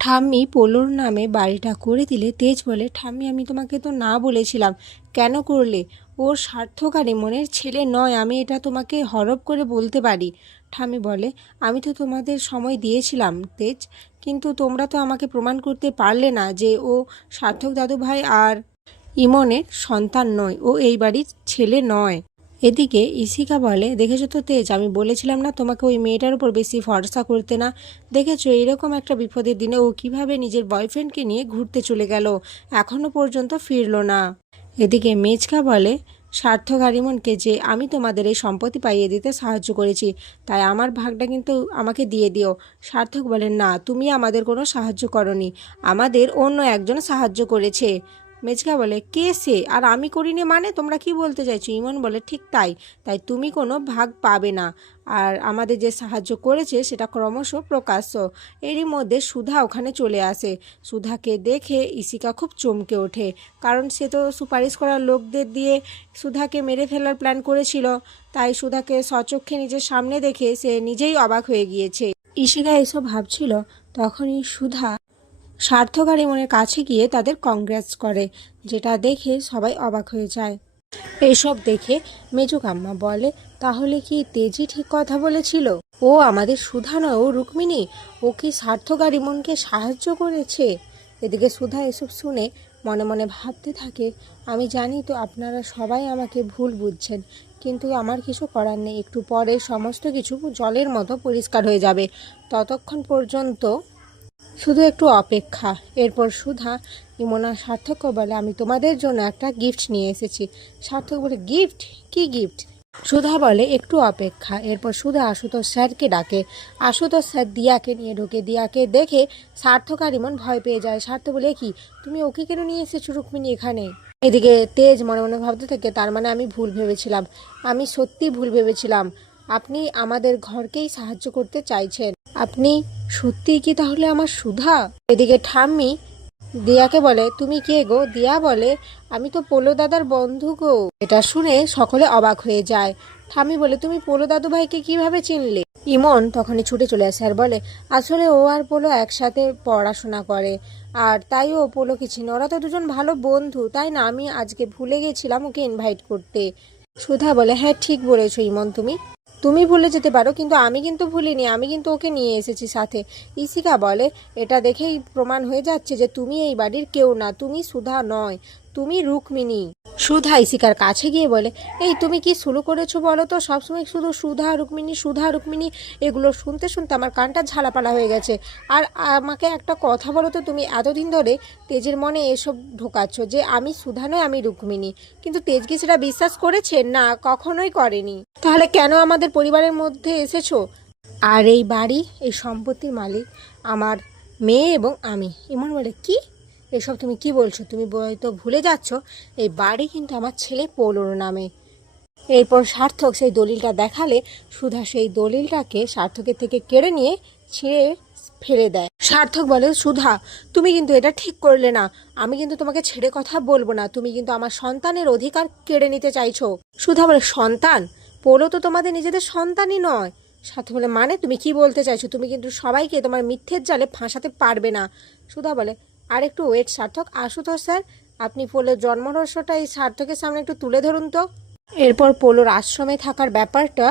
ঠাম্মি পোলোর নামে বাড়িটা করে দিলে তেজ বলে, ঠাম্মি, আমি তোমাকে তো না বলেছিলাম। কেন করলে? ও স্বার্থকারী মনের ছেলে নয়, আমি এটা তোমাকে হরপ করে বলতে পারি। ঠাম্মি বলে, আমি তো তোমাদের সময় দিয়েছিলাম, তেজ। কিন্তু তোমরা তো আমাকে প্রমাণ করতে পারলে না যে ও সার্থক দাদু ভাই আর ইমনের সন্তান নয়। ও এই বাড়ির ছেলে নয়। এদিকে ইসিকা বলে, দেখেছ তো তেজ, আমি বলেছিলাম না তোমাকে ওই মেয়েটার উপর বেশি ভরসা করতে না। দেখেছ, এরকম একটা বিপদের দিনে ও কীভাবে নিজের বয়ফ্রেন্ডকে নিয়ে ঘুরতে চলে গেল, এখনও পর্যন্ত ফিরলো না। এদিকে মেজকা বলে, সার্থক আরিমনকে যে আমি তোমাদের এই সম্পত্তি পাইয়ে দিতে সাহায্য করেছি, তাই আমার ভাগটা কিন্তু আমাকে দিয়ে দিও। সার্থক বলেন না, তুমি আমাদের কোনো সাহায্য করনি। আমাদের অন্য একজন সাহায্য করেছে। মেজকা বলে, কে সে? আর আমি করিনি মানে? তোমরা কি বলতে চাইছো? ইমন বলে, ঠিক তাই। তাই তুমি কোনো ভাগ পাবে না। আর আমাদের যে সাহায্য করেছে, সেটা ক্রমশ প্রকাশ্য। এরই মধ্যে সুধা ওখানে চলে আসে। সুধাকে দেখে ইসিকা খুব চমকে ওঠে। কারণ সে তো সুপারিশ করা লোকদের দিয়ে সুধাকে মেরে ফেলার প্ল্যান করেছিল। তাই সুধাকে সচক্ষে নিজের সামনে দেখে সে নিজেই অবাক হয়ে গিয়েছে। ইশিকা এসব ভাবছিল। তখনই সুধা স্বার্থকারী মনের কাছে গিয়ে তাদের কংগ্রেস করে, যেটা দেখে সবাই অবাক হয়ে যায়। এসব দেখে মেজু কাম্মা বলে, তাহলে কি তেজি ঠিক কথা বলেছিল? ও আমাদের সুধা নয়, ও রুক্মিণী। ও কি স্বার্থকারী মনকে সাহায্য করেছে? এদিকে সুধা এসব শুনে মনে মনে ভাবতে থাকে, আমি জানি তো আপনারা সবাই আমাকে ভুল বুঝছেন, কিন্তু আমার কিছু করার নেই। একটু পরে সমস্ত কিছু জলের মতো পরিষ্কার হয়ে যাবে। ততক্ষণ পর্যন্ত শুধু একটু অপেক্ষা। এরপর সুধা, ইমনা সার্থককে বলে আমি তোমাদের জন্য একটা গিফট নিয়ে এসেছি। সার্থক বলে গিফট কি গিফট সুধা বলে, একটু অপেক্ষা। এরপর সুধা আশুতোষ স্যারকে ডাকে। আশুতোষ স্যার দিয়াকে নিয়ে ঢোকে। দিয়াকে দেখে সার্থক আর ইমন ভয় পেয়ে যায়। সার্থক বলে কি? তুমি ওকে কেন নিয়ে এসেছ রুক্মিণী এখানে? এদিকে তেজ মনে মনে ভাবতে থাকে, তার মানে আমি ভুল ভেবেছিলাম। আমি সত্যি ভুল ভেবেছিলাম। আপনি আমাদের ঘরকেই সাহায্য করতে চাইছেন। আপনি সত্যিই কি তাহলে আমার সুধা? এদিকে ঠাম্মি দিয়াকে বলে, তুমি কে গো? দিয়া বলে, আমি তো পোলো দাদার বন্ধু গো। এটা শুনে সকলে অবাক হয়ে যায়। ঠাম্মি বলে, তুমি পোলো দাদু ভাইকে কীভাবে চিনলে? ইমন তখনই ছুটে চলে আসে আর বলে, আসলে ও আর পোলো একসাথে পড়াশোনা করে, আর তাই ও পোলোকে চিনে। ওরা তো দুজন ভালো বন্ধু, তাই না? আমি আজকে ভুলে গেছিলাম ওকে ইনভাইট করতে। সুধা বলে হ্যাঁ ঠিক বলেছ ইমন তুমি। তুমি ভুলে যেতে পারো, কিন্তু আমি কিন্তু ভুলিনি, আমি কিন্তু ওকে নিয়ে এসেছি সাথে। ইসিকা বলে, এটা দেখেই প্রমাণ হয়ে যাচ্ছে যে তুমি এই বাড়ির কেউ না, তুমি সুধা নয়, তুমি রুক্মিণী। সুধা ইসিকার কাছে গিয়ে বলে, এই তুমি কি শুরু করেছ বলো তো? সবসময় শুধু সুধা, রুক্মিণী সুধা, রুক্মিণী, এগুলো শুনতে শুনতে আমার কানটা ঝালাপালা হয়ে গেছে। আর আমাকে একটা কথা বলো তো, তুমি এতদিন ধরে তেজের মনে এসব ঢোকাচ্ছ যে আমি সুধা নয়, আমি রুক্মিণী। কিন্তু তেজ কি সেটা বিশ্বাস করেছে? না, কখনোই করেনি। তাহলে কেন আমাদের পরিবারের মধ্যে এসেছ? আর এই বাড়ি, এই সম্পত্তির মালিক আমার মেয়ে এবং আমি। ইমন বলে, কি? এসব তুমি কি বলছো? তুমি হয়তো ভুলে যাচ্ছ। এই বাড়ি কিন্তু আমার ছেলে পৌলোর নামে। এরপর সার্থক সেই দলিলটা দেখালে সুধা সেই দলিলটাকে সার্থকের থেকে কেড়ে নিয়ে ছিঁড়ে ফেলে দেয়। সার্থক বলে, সুধা, তুমি কিন্তু এটা ঠিক করলে না। আমি কিন্তু তোমাকে ছেড়ে কথা বলব না। তুমি কিন্তু আমার সন্তানের অধিকার কেড়ে নিতে চাইছো। সুধা বলে, সন্তান? পোলো তো তোমাদের নিজেদের সন্তানই নয়। সাথে বলে মানে তুমি কি বলতে চাইছো? তুমি কিন্তু সবাইকে তোমার মিথ্যের জালে ফাঁসাতে পারবে না। সুধা বলে আর একটু ওয়েট সার্থক আশুতোষ স্যার। আপনি পোলোর জন্ম রহস্যটা এই সার্থকের সামনে একটু তুলে ধরুন তো। এরপর পোলোর আশ্রমে থাকার ব্যাপারটা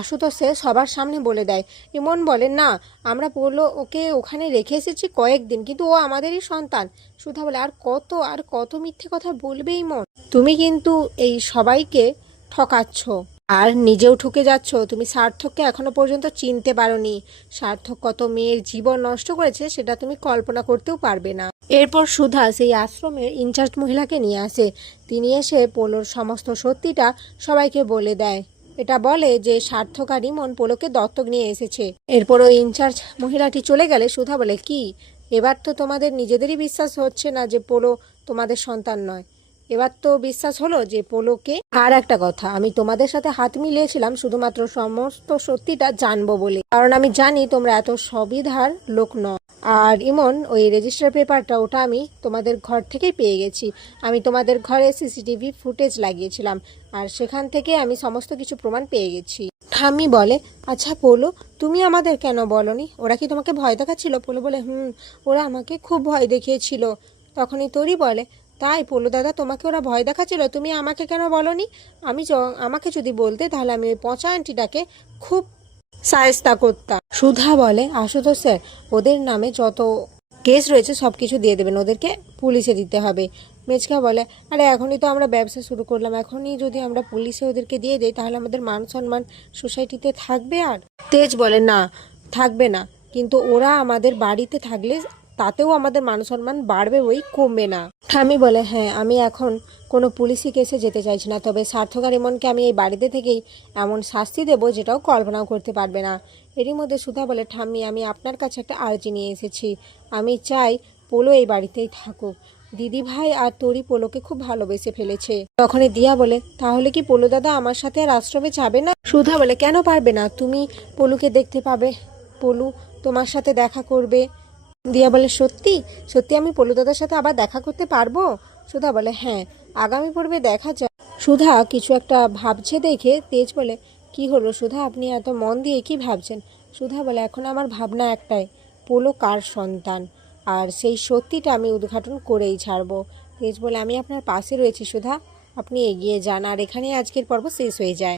আশুতোষে সবার সামনে বলে দেয়। ইমন বলে, না, আমরা পোলো ওকে ওখানে রেখে এসেছি কয়েকদিন, কিন্তু ও আমাদেরই সন্তান। সুধা বলে, আর কত আর কত মিথ্যে কথা বলবে ইমন? তুমি কিন্তু এই সবাইকে ঠকাচ্ছ। আর নিজেও ঠকে যাচ্ছ? তুমি সার্থককে এখনও পর্যন্ত চিনতে পারোনি। সার্থক কত মেয়ের জীবন নষ্ট করেছে সেটা তুমি কল্পনা করতেও পারবে না। এরপর সুধা সেই আশ্রমের ইনচার্জ মহিলাকে নিয়ে আসে। তিনি এসে পোলোর সমস্ত সত্যিটা সবাইকে বলে দেয়। এটা বলে যে সার্থক আর ইমন পোলোকে দত্তক নিয়ে এসেছে। এরপর ওই ইনচার্জ মহিলাটি চলে গেলে সুধা বলে, কি? এবার তো তোমাদের নিজেদেরই বিশ্বাস হচ্ছে না যে পোলো তোমাদের সন্তান নয়। এবার তো বিশ্বাস হলো যে পোলোকে আর একটা কথা, আমি তোমাদের সাথে হাত মিলিয়েছিলাম শুধুমাত্র সমস্ত সত্যিটা জানব বলে। কারণ আমি জানি তোমরা এত সবিধার লোক ন আর ইমন, ওই রেজিস্টার পেপারটা ওটা আমি তোমাদের ঘর থেকেই পেয়ে গেছি। আমি তোমাদের ঘরে সিসিটিভি ফুটেজ লাগিয়েছিলাম আর সেখান থেকে আমি সমস্ত কিছু প্রমাণ পেয়ে গেছি। ঠাম্মি বলে আচ্ছা পোলো, তুমি আমাদের কেন বলনি? ওরা কি তোমাকে ভয় দেখাচ্ছিল? পোলো বলে, হুম, ওরা আমাকে খুব ভয় দেখিয়েছিল। তখনই তোরই বলে তাই পোলো দাদা, তোমাকে ওরা ভয় দেখাচ্ছিল। তুমি আমাকে কেন বলনি? আমি আমাকে যদি বলতে, তাহলে আমি ওই পচা আন্টিটাকে খুব সায়স্তা করতাম। সুধা বলে আশুতোষ স্যার, ওদের নামে যত কেস রয়েছে সব কিছু দিয়ে দেবেন, ওদেরকে পুলিশে দিতে হবে। মেচকা বলে, আরে, এখনই তো আমরা ব্যবসা শুরু করলাম, এখনই যদি আমরা পুলিশে ওদেরকে দিয়ে দিই, তাহলে আমাদের মান সম্মান সোসাইটিতে থাকবে আর? তেজ বলে, না, থাকবে না। কিন্তু ওরা আমাদের বাড়িতে থাকলে তাতেও আমাদের মান সম্মান বাড়বে ওই কমবে না। ঠামি বলে হ্যাঁ আমি এখন কোনো পুলিশি কেসে যেতে চাইছি না, তবে সার্থকার ইমনকে আমি এই বাড়িতে থেকেই এমন শাস্তি দেবো যেটাও কল্পনাও করতে পারবে না। এরই মধ্যে সুধা বলে, ঠাম্মি, আমি আপনার কাছে একটা আর্জি নিয়ে এসেছি। আমি চাই পোলো এই বাড়িতেই থাকুক। দিদি ভাই আর তোরই পোলোকে খুব ভালোবেসে ফেলেছে। তখনই দিয়া বলে, তাহলে কি পোলো দাদা আমার সাথে আর আশ্রমে যাবে না? সুধা বলে, কেন পারবে না? তুমি পোলুকে দেখতে পাবে। পোলু তোমার সাথে দেখা করবে। দিয়া বলে, সত্যি? সত্যি আমি পলু দাদার সাথে আবার দেখা করতে পারব? সুধা বলে হ্যাঁ আগামী পর্বে দেখা যাক। সুধা কিছু একটা ভাবছে দেখে তেজ বলে, কি হলো সুধা? আপনি এত মন দিয়ে কি ভাবছেন? সুধা বলে, এখন আমার ভাবনা একটাই পোলো কার সন্তান? আর সেই সত্যিটা আমি উদ্ঘাটন করেই ছাড়বো। তেজ বলে, আমি আপনার পাশে রয়েছি সুধা। আপনি এগিয়ে যান, আর এখানেই আজকের পর্ব শেষ হয়ে যায়।